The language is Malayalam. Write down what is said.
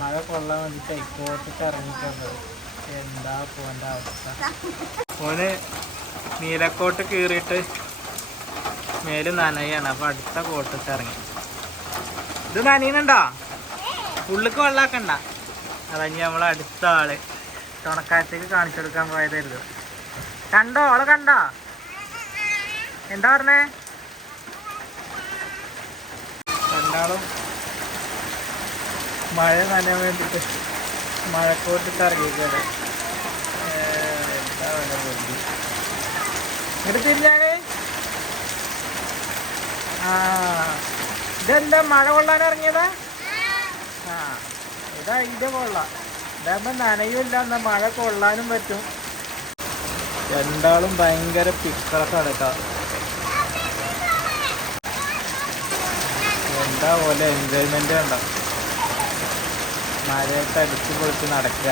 മഴ കൊള്ളാൻ വേണ്ടിട്ട് കോട്ടിട്ട് ഇറങ്ങിക്കുന്നത്. എന്താ പോന്റെ അവസ്ഥ. ഓന് നീലക്കോട്ട് കീറിയിട്ട് മേല് നനയാണ്. അപ്പൊ അടുത്ത കോട്ടിട്ട് ഇറങ്ങി. ഇത് നനയുന്നുണ്ടോ? ഉള്ളിക്ക് വെള്ളാക്കണ്ട. അതഞ്ഞ് നമ്മളെ അടുത്ത ആള് തുണക്കാലത്തേക്ക് കാണിച്ചു കൊടുക്കാൻ പോയതായിരുന്നു. കണ്ടോ? അവളെ കണ്ടോ? എന്താ പറഞ്ഞേ? രണ്ടാളും മഴ നനയാൻ വേണ്ടിട്ട് മഴക്കോട്ടിട്ട് ഇറങ്ങിക്കാണ്. എന്താ വേണ്ട ബുദ്ധി. ഇങ്ങോട്ട് തിരിഞ്ഞാണ്. ആ ഇതെന്താ മഴ കൊള്ളാൻ ഇറങ്ങിയതാ? ആ ഇതാ ഇതിന്റെ കൊള്ളാം. ഇതാകുമ്പോ നനയുമില്ല, എന്നാ മഴ കൊള്ളാനും പറ്റും. രണ്ടാളും ഭയങ്കര പിക്കളൊക്കെ കേട്ടോ. എന്താ പോലെ എൻജോയ്മെന്റ് ഉണ്ടോ? മഴയത്ത് അടിച്ചു പൊളിച്ച് നടക്കുക.